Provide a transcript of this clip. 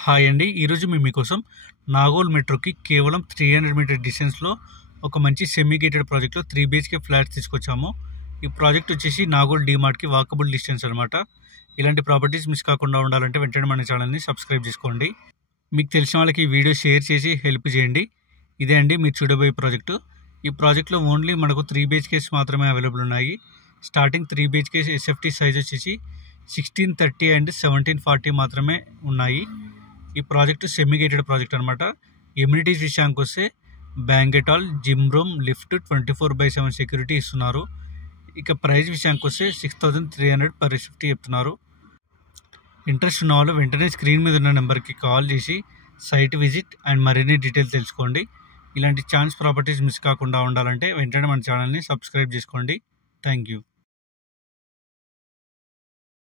Hi అండి. ఈరోజు మేము మీకోసం నాగోల్ మెట్రోకి కేవలం 300 మీటర్ డిస్టెన్స్లో ఒక మంచి సెమీ గేటెడ్ ప్రాజెక్ట్లో 3 BHK ఫ్లాట్స్ తీసుకొచ్చాము. ఈ ప్రాజెక్ట్ వచ్చేసి నాగోల్ డీమార్ట్కి వాకబుల్ డిస్టెన్స్ అనమాట. ఇలాంటి ప్రాపర్టీస్ మిస్ కాకుండా ఉండాలంటే వెంటనే మన ఛానల్ని సబ్స్క్రైబ్ చేసుకోండి. మీకు తెలిసిన వాళ్ళకి ఈ వీడియో షేర్ చేసి హెల్ప్ చేయండి. ఇదే అండి మీరు చూడబోయే ప్రాజెక్టు. ఈ ప్రాజెక్ట్లో ఓన్లీ మనకు 3 BHKs మాత్రమే అవైలబుల్ ఉన్నాయి. స్టార్టింగ్ 3 BHK SFT సైజ్ వచ్చేసి 1630 అండ్ 1740 మాత్రమే ఉన్నాయి. ఈ ప్రాజెక్టు సెమీ గేటెడ్ ప్రాజెక్ట్ అనమాట. ఎమ్యూనిటీస్ విషయానికి వస్తే banquet hall, gym room, lift, 24/7 security ఇస్తున్నారు. ఇక ప్రైస్ విషయానికి వస్తే 6300 per SFT చెప్తున్నారు. ఇంట్రెస్ట్ ఉన్న వాళ్ళు వెంటనే స్క్రీన్ మీద ఉన్న నెంబర్కి కాల్ చేసి సైట్ విజిట్ అండ్ మరిన్ని డీటెయిల్స్ తెలుసుకోండి. ఇలాంటి ఛాన్స్ ప్రాపర్టీస్ మిస్ కాకుండా ఉండాలంటే వెంటనే మన ఛానల్ని సబ్స్క్రైబ్ చేసుకోండి. Thank you.